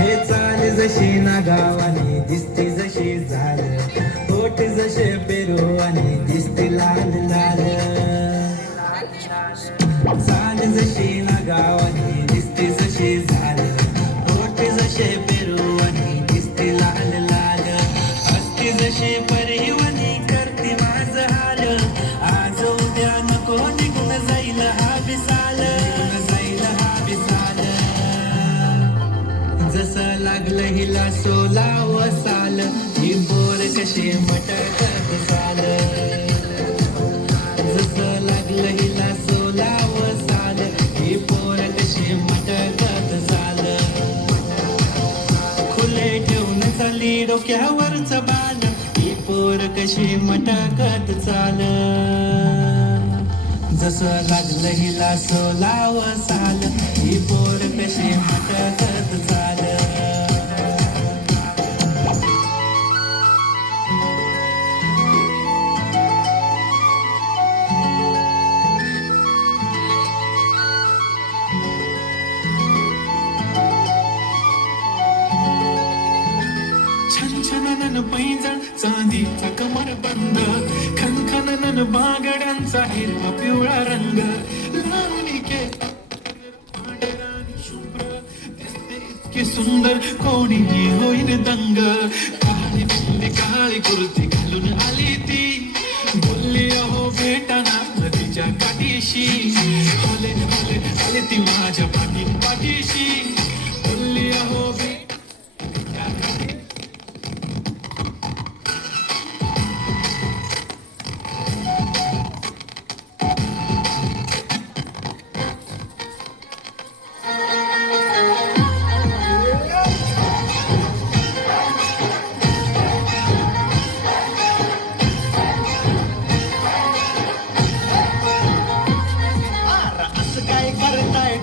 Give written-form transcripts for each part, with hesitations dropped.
हे चाल जशी नागावानी दिसते जशी झाल, ओठ जसे पेरू आणि दिसते लाल लाल. चाल जशी नागावानी दिसते जशी झाल, ओठ जसे पेरू आणि दिसते लाल लाल. हसते जशी परिवनी करते माझ हाल, आज उद्या नको निघून जाईल हा विसाल, जाईल हा विसाल. जसं लागलं हिला सोलाव साल, ही पोर कशी मटकत चाल. जसं लागलं हिला सोलाव साल, ही पोर कशी मटकत चाल. खुले ठेवून चाली डोक्यावरच बाल, ही पोर कशी मटकत चाल. जसं लागलं हिला सोलाव साल, ही पोर कशी मटकत चाल. छनछनन पैंजण चांदीचा कमरबंद, खनखनन बागड्यांचा हिरवा पिवळा रंग. लावणी केस पांढरानी शुभ्र दिसते इतकी सुंदर, कोणीही होईल दंग. काळी बिल्ली काळी कुर्ती घालून आली ती, बोलली अहो भेटाना नदीच्या काठीशी. आले आले आले ती माझ्या पाठीशी, बोलली अहो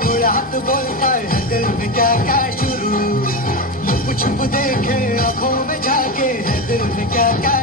डोळ्यात बोलताय है दिल में क्या क्या शुरू, छुप छुप देखे आंखों में झाके है दिल में क्या क्या